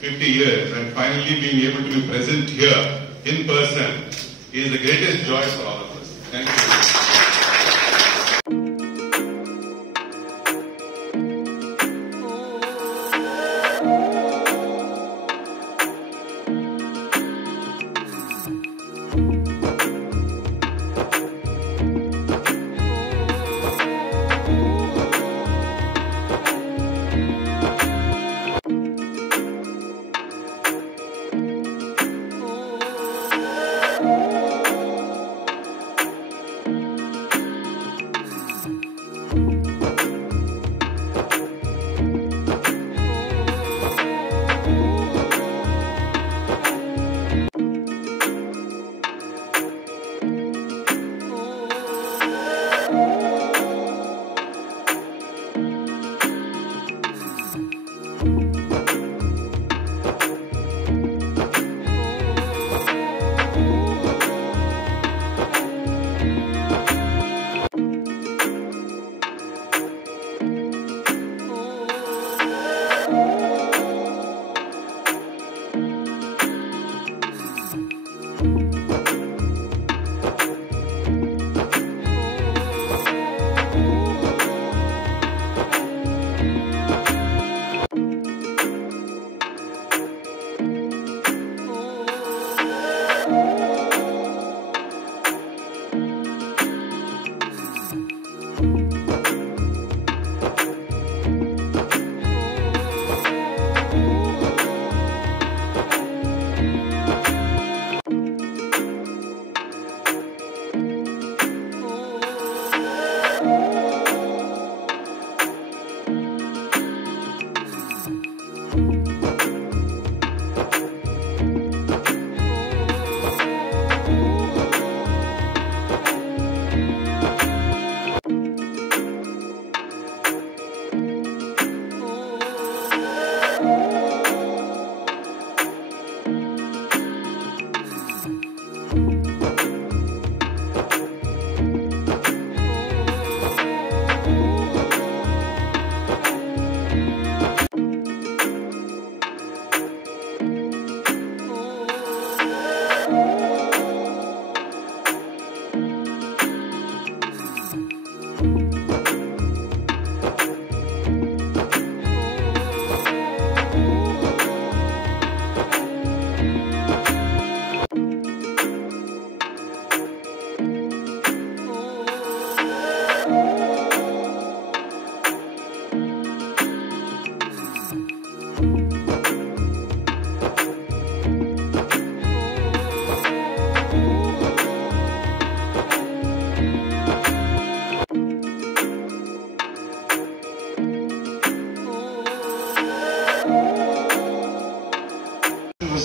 50 years and finally being able to be present here in person is the greatest joy for all of us. Thank you.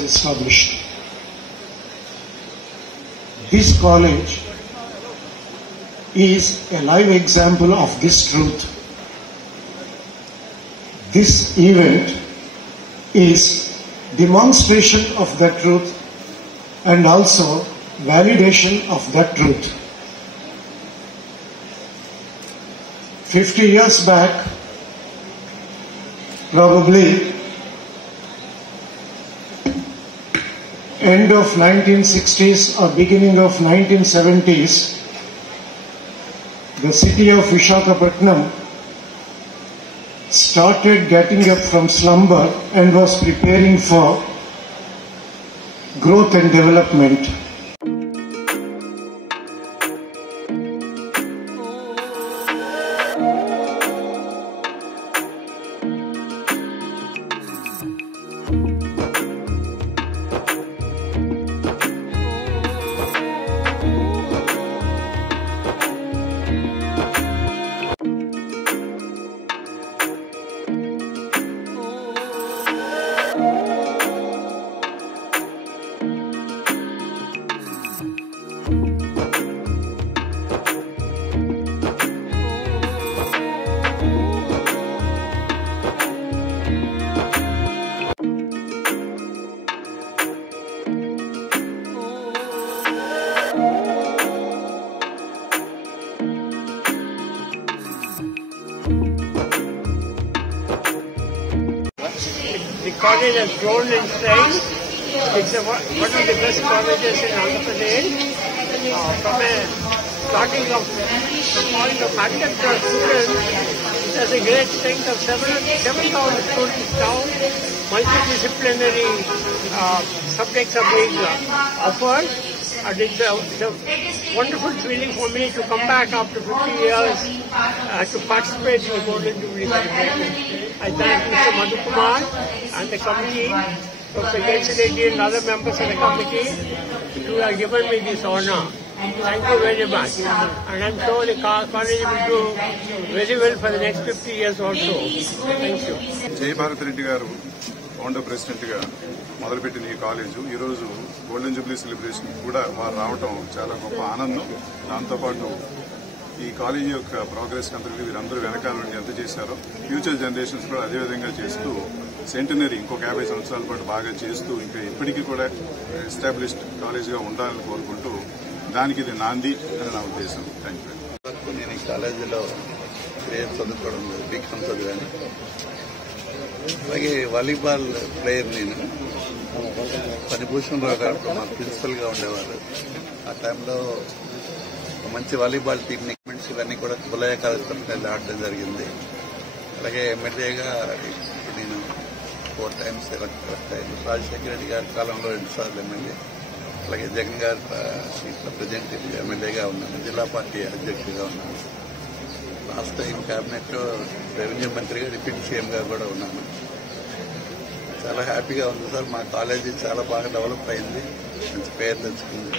Established. This college is a live example of this truth. This event is demonstration of that truth and also validation of that truth. 50 years back, probably end of 1960s or beginning of 1970s, the city of Visakhapatnam started getting up from slumber and was preparing for growth and development. college has grown in strength. It's one of the best colleges in Andhra Pradesh. From a starting of the point of 100 students, it has a great strength of 7,000 students now. Multidisciplinary subjects are being offered. And it's a wonderful feeling for me to come back after 50 years to participate in the Golden Jubilee celebration. I thank Mr. Madhu Kumar and the committee, Dr. K.C. Reddy and other members of the committee who have given me this honor. Thank you very much. And I'm sure the college will do very well for the next 50 years also. Thank you. Jai Bharat Reddy garu founder president గా మొదలుపెట్టిన ఈ college ఈ రోజు golden Jubilee celebration కూడా వారు రావడం చాలా గొప్ప ఆనందం. దాంతోపాటు ఈ కాలేజీ యొక్క ప్రోగ్రెస్ అందరికీ వీరందరూ వెనకాల నుండి ఎంత చేశారో ఫ్యూచర్ జనరేషన్స్ కూడా అదేవిధంగా చేస్తూ సెంటనరీ ఇంకొక 50 సంవత్సరాల పాటు బాగా చేస్తూ ఇంకా ఎప్పటికీ కూడా ఎస్టాబ్లిష్డ్ కాలేజ్ గా ఉండాలని కోరుకుంటూ దానికి ఇది నాంది అని నా ఉద్దేశం. Thank you. నేను ఈ కాలేజీలో చదువుకోవడం బీకామ్ చదివాను. అలాగే వాలీబాల్ ప్లేయర్ నేను. పనిభూషణ్ రావు గారు మా ప్రిన్సిపల్ గా ఉండేవారు. ఆ టైంలో మంచి వాలీబాల్ టీమ్ ఈక్విప్మెంట్స్ ఇవన్నీ కూడా పుల్లయ్య కాలేజ్ తరఫున ఆడడం జరిగింది. అలాగే ఎమ్మెల్యేగా నేను 4 times ఎలక్ట్ అయ్యాను. రాజశేఖర రెడ్డి గారి కాలంలో 2 సార్లు ఎమ్మెల్యే. అలాగే జగన్ గారి ప్రజెంట్ ఎమ్మెల్యేగా ఉన్నాను. జిల్లా పార్టీ అధ్యక్షుడిగా ఉన్నాను. లాస్ట్ టైం కేబినెట్ లో రెవెన్యూ మంత్రిగా డిప్యూటీ సీఎం గా కూడా ఉన్నాను. చాలా హ్యాపీగా ఉంది సార్. మా కాలేజీ చాలా బాగా డెవలప్ అయింది, మంచి పేరు తెచ్చుకుంది.